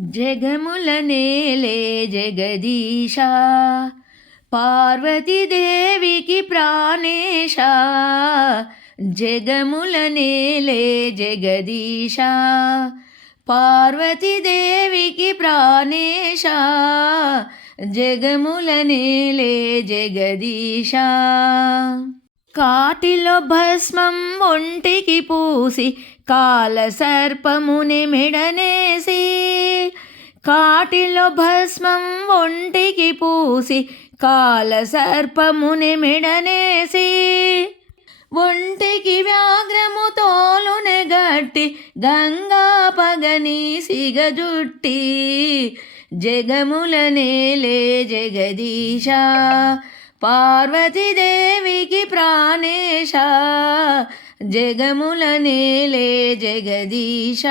జగముల నేలే జగదీశా పార్వతీదేవికి ప్రాణేశ జగముల నేలే జగదీశా పార్వతీదేవికి ప్రాణేశ జగముల నేలే జగదీశా. కాటిలో భస్మం ఒంటికి పూసి కాల సర్పముని మెడనేసి. కాటిలో భస్మం ఒంటికి పూసి కాల సర్పముని మెడనేసి. ఒంటికి వ్యాఘ్రము తోలుని గట్టి గంగా పగని సిగజుట్టి జగముల నేలే జగదీశ పార్వతీదేవికి ప్రాణేశ జగముల నేలే జగదీశ.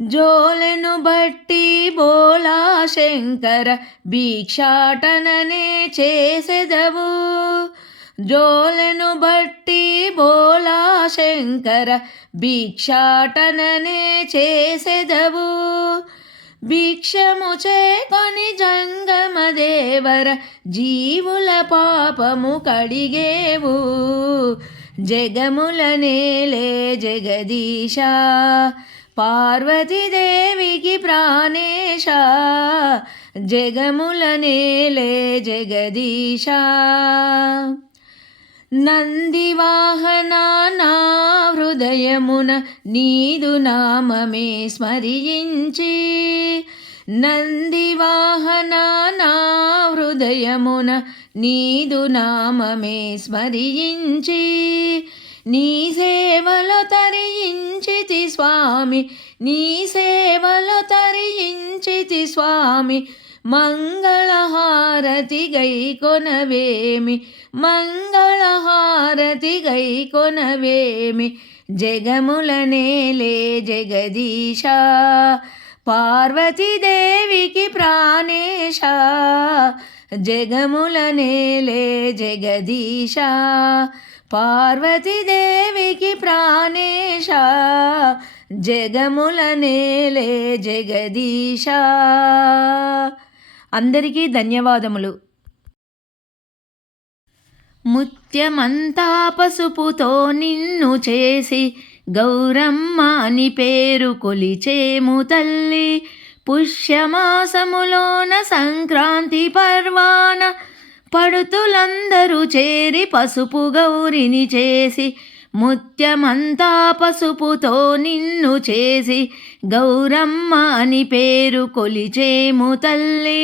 జోలెను బట్టి బోలా శంకర భిక్షాటననే చేసెదవు. జోలెను బట్టి బోలా శంకర భిక్షాటననే చేసెదవు. భిక్షము చేకొని జంగమ దేవర జీవుల పాపము కడిగేవు. జగముల నేలే జగదీశ పార్వతీదేవికి ప్రాణేశ. జగముల నేలే జగదీశ. నందివాహనా నా హృదయమున నీదు నామమే స్మరించి. నందివాహన నా హృదయమున నీదు నామమే స్మరించి. నీ సేవలో తరించితి స్వామి నీ సేవలో తరించితి స్వామి మంగళహారతి గై కొనవేమి మంగళహారతి గై కొనవేమి జగముల నేలే జగదీశ పార్వతీదేవికి ప్రాణేశ జగముల నేలే జగదీశ పార్వతీదేవికి ప్రాణేశ జగముల నేలే జగదీశ అందరికీ ధన్యవాదములు. ముత్యమంతా పసుపుతో నిన్ను చేసి గౌరమ్మ అని పేరు కొలిచేము తల్లి. పుష్యమాసములోన సంక్రాంతి పర్వాన పడుతులందరూ చేరి పసుపు గౌరిని చేసి ముత్యమంతా పసుపుతో నిన్ను చేసి గౌరమ్మ అని పేరు కొలిచేము తల్లి.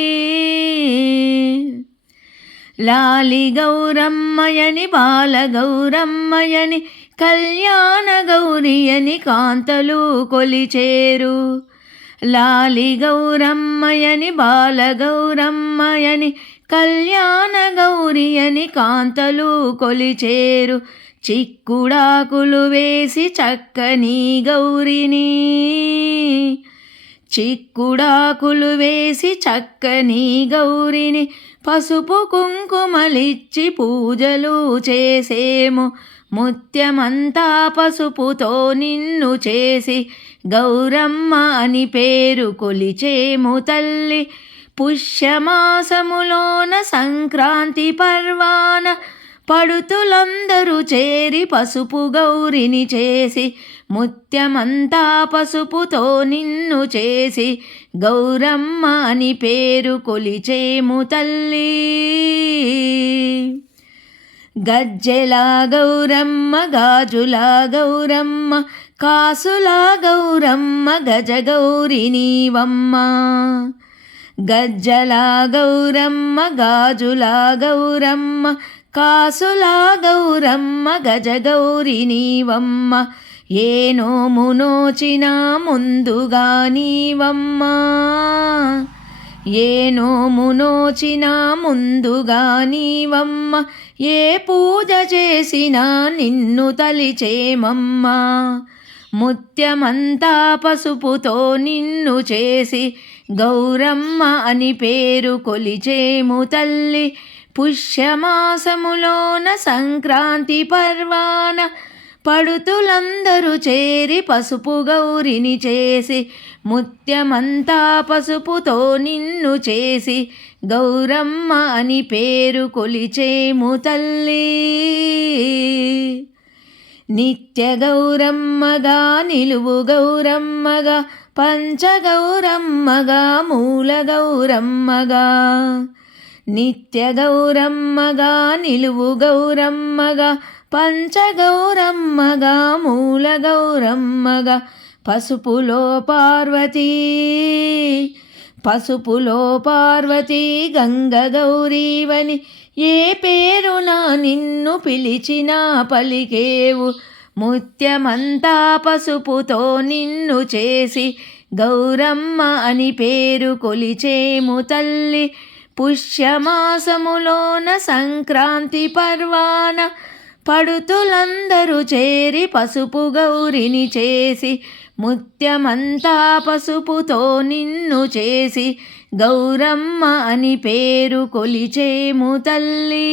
లాలి గౌరమ్మయని బాల గౌరమ్మయని కళ్యాణ గౌరియని కాంతలు కొలిచేరు. లాలి గౌరమ్మయని బాల గౌరమ్మయని కళ్యాణ గౌరియని కాంతలు కొలిచేరు. చిక్కుడాకులు వేసి చక్కని గౌరిని. చిక్కుడాకులు వేసి చక్కని గౌరిని పసుపు కుంకుమలిచ్చి పూజలు చేసేము. ముత్యమంతా పసుపుతో నిన్ను చేసి గౌరమ్మ అని పేరు కొలిచేము తల్లి. పుష్యమాసములోన సంక్రాంతి పర్వాన పడుతులందరూ చేరి పసుపు గౌరిని చేసి ముత్యమంతా పసుపుతో నిన్ను చేసి గౌరమ్మ అని పేరు కొలిచేము తల్లి. గజ్జెలా గౌరమ్మ గాజులా గౌరమ్మ కాసులా గౌరమ్మ గజ గౌరి నీవమ్మ. గజ్జల గౌరమ్మ గాజులా గౌరమ్మ కాసులా గౌరమ్మ గజ గౌరి నీవమ్మ ఏ నోమునోచిన ముందుగా నీవమ్మ. ఏ నోమునోచిన ముందుగా నీవమ్మ ఏ పూజ చేసినా నిన్ను తలిచేమమ్మ. ముత్యమంతా పసుపుతో నిన్ను చేసి గౌరమ్మ అని పేరు కొలిచేము తల్లి పుష్యమాసములోన సంక్రాంతి పర్వాన పడుతులందరూ చేరి పసుపు గౌరిని చేసి ముత్యమంతా పసుపుతో నిన్ను చేసి గౌరమ్మ అని పేరు కొలిచేము తల్లి. నిత్య గౌరమ్మగా నిలువు గౌరమ్మగా పంచగౌరమ్మగా మూల గౌరమ్మగా. నిత్య గౌరమ్మగా నిలువు గౌరమ్మగా పంచగౌరమ్మగా మూల గౌరమ్మగా పసుపులో పార్వతీ పసుపులో పార్వతీ గంగ గౌరీవని ఏ పేరున నిన్ను పిలిచినా పలికేవు. ముత్యమంతా పసుపుతో నిన్ను చేసి గౌరమ్మ అని పేరు కొలిచేము తల్లి. పుష్యమాసములోన సంక్రాంతి పర్వాన పడుతులందరూ చేరి పసుపు గౌరిని చేసి ముత్యమంతా పసుపుతో నిన్ను చేసి గౌరమ్మ అని పేరు కొలిచేము తల్లి.